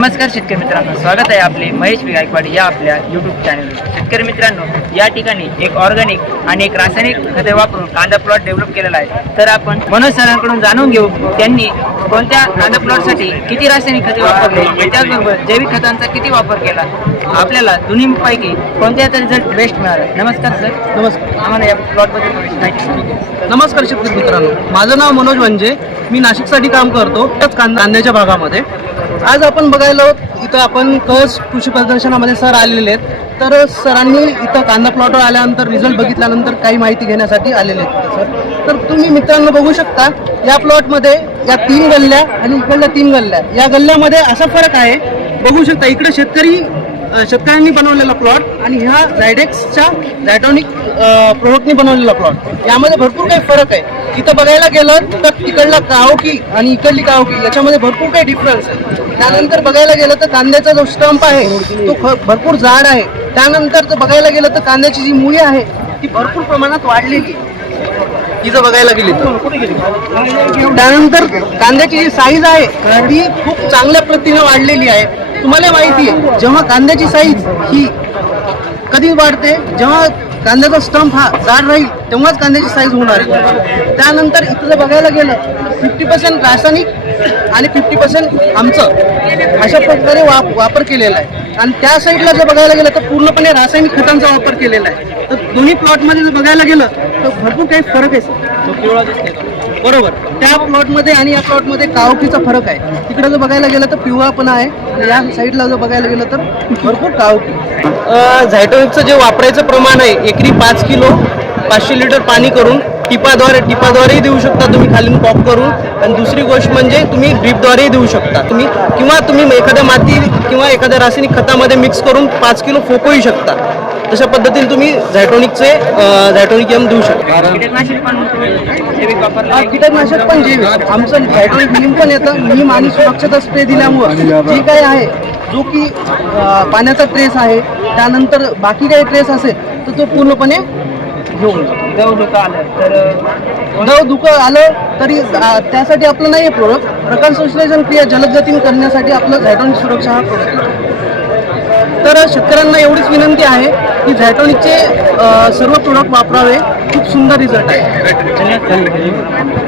नमस्कार शेतकरी मित्रांनो स्वागत आहे आपले महेश गायकवाड या आपल्या यूट्यूब चॅनलवर शेतकरी मित्रांनो या ठिकाणी एक ऑर्गॅनिक आणि एक रासायनिक खते वापरून कांदा प्लॉट डेव्हलप केलेला आहे. तर आपण मनोज सरांकडून जाणून घेऊ त्यांनी कोणत्या कांदा प्लॉटसाठी किती रासायनिक खते वापरले? त्याचबरोबर जैविक खतांचा किती वापर केला? आपल्याला दोन्हीपैकी कोणत्या तरी रिझल्ट बेस्ट मिळाला नमस्कार सर. नमस्कार. आम्हाला या प्लॉटबद्दल माहिती. नमस्कार शेतकरी मित्रांनो. माझं नाव मनोज वंजे. मी नाशिकसाठी काम करतो. त्याच कांदा कांद्याच्या भागामध्ये. आज आपण बघायला इथं आपण कस कृषी प्रदर्शनामध्ये सर आलेले आहेत. तर सरांनी इथं कांदा प्लॉटवर आल्यानंतर रिझल्ट बघितल्यानंतर काही माहिती घेण्यासाठी आलेले आहेत. सर तर तुम्ही मित्रांनो बघू शकता या प्लॉटमध्ये या तीन गल्ल्या आणि इकडल्या तीन गल्ल्या. या गल्ल्यामध्ये असा फरक आहे बघू शकता इकडे शेतकरी शेतकऱ्यांनी बनवलेला प्लॉट आणि ह्या रायडेक्सच्या रायटॉनिक प्रोडक्टनी बनवलेला प्लॉट यामध्ये भरपूर काही फरक आहे. तिथं बघायला गेलं तर तिकडला कावकी आणि इकडली कावकी याच्यामध्ये भरपूर काही डिफरन्स आहे. त्यानंतर बघायला गेलं तर कांद्याचा जो स्टंप आहे तो ख- भरपूर जाड आहे. त्यानंतर जर बघायला गेलं तर कांद्याची जी मुळी आहे ती भरपूर प्रमाणात वाढलेली आहे. जर बघायला गेली तर? त्यानंतर कांद्याची जी साईज आहे ती खूप चांगल्या प्रतीने वाढलेली आहे. तुम्हाला माहिती आहे जेव्हा कांद्याची साईज ही कधी वाढते जेव्हा कांद्याचा स्टंप हा जाड राहील तेव्हाच कांद्याची साईज होणार आहे. त्यानंतर इथं जर बघायला गेलं फिफ्टी पर्सेंट रासायनिक आणि फिफ्टी पर्सेंट आमचं अशा प्रकारे वाप वापर केलेला आहे. आणि त्या साईडला जर बघायला गेलं तर पूर्णपणे रासायनिक खतांचा वापर केलेला आहे. दोन्ही प्लॉटमध्ये जर बघायला गेलं तर भरपूर काही फरक आहे. सर. बरोबर. त्या प्लॉटमध्ये आणि या प्लॉटमध्ये कावकीचा फरक आहे. तिकडे जर बघायला गेलं तर पिवळा पण आहे. आणि या साईडला जर बघायला गेलं तर भरपूर कावकी. झायटोनिकचं जे वापरायचं प्रमाण आहे एकरी पाच किलो पाचशे लिटर पाणी करून टिपाद्वारे टिपाद्वारेही देऊ शकता तुम्ही खालीन पॉप करून. आणि दुसरी गोष्ट म्हणजे तुम्ही ड्रीपद्वारेही देऊ शकता तुम्ही. किंवा तुम्ही एखाद्या माती किंवा एखाद्या रासायनिक खतामध्ये मिक्स करून पाच किलो फोकूही शकता. तशा पद्धतीने तुम्ही झायटोनिकचे झायटोनिक एम देऊ शकता. कीटकनाशक पण जैविक जैविक. आमचं हायड्रोलिक नीम पण येतं. नीम आणि सुरक्षता स्प्रे दिल्यामुळं जे काही आहे जो की पाण्याचा ट्रेस आहे त्यानंतर बाकी काही ट्रेस असेल तर तो पूर्णपणे घेऊन. गहू धुकं आलं तर दव धुकं आलं तरी त्यासाठी आपलं नाही आहे प्रोडक्ट प्रकाश संश्लेषण क्रिया जलद गतीने करण्यासाठी आपलं झॅटॉनिक सुरक्षा हा प्रोडक्ट तर शेतकऱ्यांना एवढीच विनंती आहे की झॅटॉनिकचे सर्व प्रोडक्ट वापरावे. खूप सुंदर रिझल्ट आहे. धन्यवाद.